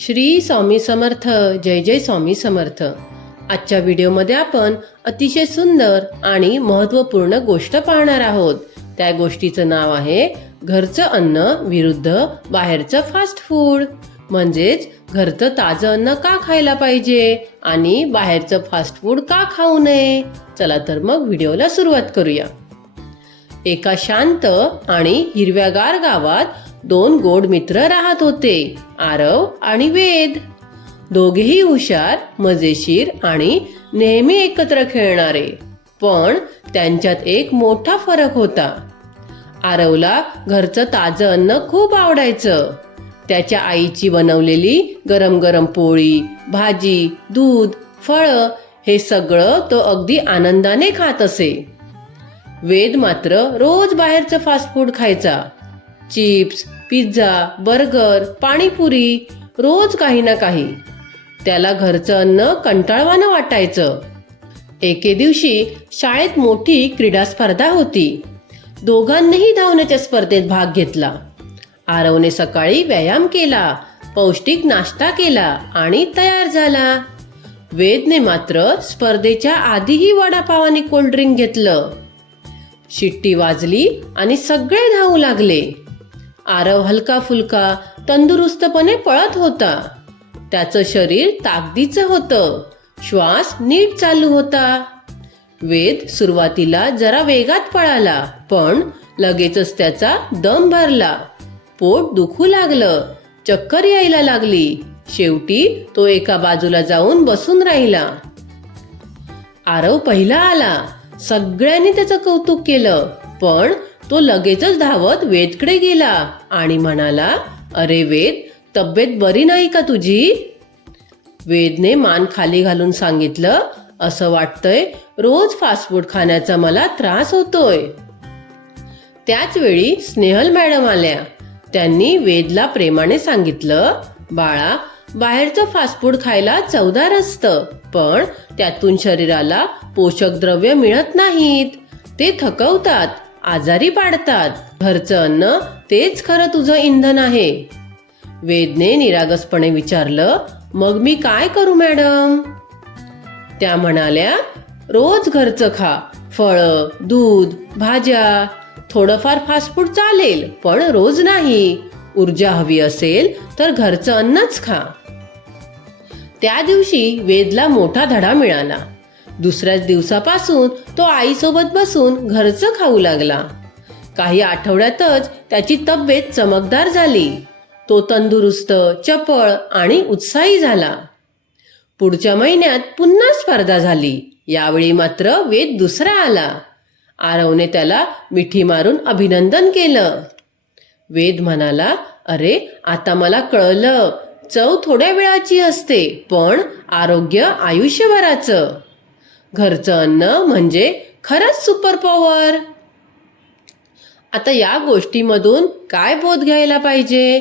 श्री स्वामी समर्थ जय जय स्वामी समर्थ. आजच्या व्हिडिओमध्ये आपण अतिशय सुंदर आणि महत्त्वपूर्ण गोष्ट पाहणार आहोत. त्या गोष्टीचं नाव आहे घरचं अन्न विरुद्ध बाहेरचं फास्ट फूड म्हणजेच घरचं ताजं अन्न का खायला पाहिजे आणि बाहेरचं फास्ट फूड का खाऊ नये? चला तर मग व्हिडिओला सुरुवात करूया. एका शांत आणि हिरव्यागार गावात दोन गोड मित्र राहत होते आरव आणि वेद. दोघेही हुशार मजेशीर आणि नेहमी एकत्र खेळणारे पण त्यांच्यात एक मोठा फरक होता. आरवला घरचं ताजं अन्न खूप आवडायचं. त्याच्या आईची बनवलेली गरम गरम पोळी भाजी दूध फळं हे सगळं तो अगदी आनंदाने खात असे. वेद मात्र रोज बाहेरचं फास्ट फूड खायचा. चिप्स पिझ्झा बर्गर पाणीपुरी रोज काही ना काही. त्याला घरचं अन्न कंटाळवानं वाटायचं. एके दिवशी शाळेत मोठी क्रीडा स्पर्धा होती. दोघांनीही धावण्याच्या स्पर्धेत भाग घेतला. आरवने सकाळी व्यायाम केला पौष्टिक नाश्ता केला आणि तयार झाला. वेदने मात्र स्पर्धेच्या आधीही वडापाव आणि कोल्ड्रिंक घेतलं. शिट्टी वाजली आणि सगळे धावू लागले. आरव हलका फुलका तंदुरुस्तपणे पळत होता. त्याचं शरीर ताकदीचं होतं. श्वास नीट चालू होता. वेद सुरुवातीला जरा वेगात पळाला पण लगेचच त्याचा दम भरला. पोट दुखू लागलं. चक्कर यायला लागली. शेवटी तो एका बाजूला जाऊन बसून राहिला. आरव पहिला आला. सगळ्यांनी त्याचं कौतुक केलं पण तो लगेचच धावत वेदकडे गेला आणि म्हणाला अरे वेद तब्येत बरी नाही का तुझी? वेदने मान खाली घालून सांगितलं असं वाटतंय रोज फास्ट फूड खाण्याचा मला त्रास होतोय. त्याच वेळी स्नेहल मॅडम आल्या. त्यांनी वेदला प्रेमाने सांगितलं बाळा बाहेरचं फास्ट फूड खायला चवदार असतं पण त्यातून शरीराला पोषक द्रव्य मिळत नाहीत. ते थकवतात. आजारी पाडतात. घरचं अन्न तेच खरं तुझं इंधन आहे. वेदने निरागसपणे विचारलं मग मी काय करू मॅडम? त्या म्हणाल्या रोज घरचं खा. फळं दूध भाज्या. थोडंफार फास्ट फूड चालेल पण रोज नाही. ऊर्जा हवी असेल तर घरचं अन्नच खा. त्या दिवशी वेदला मोठा धडा मिळाला. दुसऱ्याच दिवसापासून तो आईसोबत बसून घरचं खाऊ लागला. काही आठवड्यातच त्याची तब्येत चमकदार झाली. तो तंदुरुस्त चपळ आणि उत्साही झाला. पुढच्या महिन्यात पुन्हा स्पर्धा झाली. यावेळी मात्र वेद दुसरा आला. आरवने त्याला मिठी मारून अभिनंदन केलं. वेद म्हणाला अरे आता मला कळलं. चव थोड्या वेळाची असते पण आरोग्य आयुष्यभराचं. घरचं अन्न म्हणजे खरंच सुपर पॉवर आता या गोष्टीमधून काय बोध घ्यायला पाहिजे?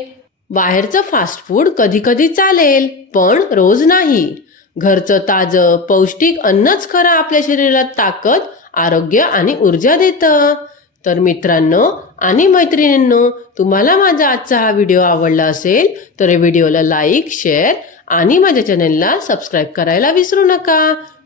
बाहेरचं फास्ट फूड कधी कधी चालेल पण रोज नाही. घरचं ताजं पौष्टिक अन्नच खरं आपल्या शरीरात ताकद आरोग्य आणि ऊर्जा देतं. तर मित्रांनो आणि मैत्रिणींनो तुम्हाला माझा आजचा हा व्हिडिओ आवडला असेल तर व्हिडिओला लाईक शेअर आणि माझ्या चॅनलला सबस्क्राईब करायला विसरू नका.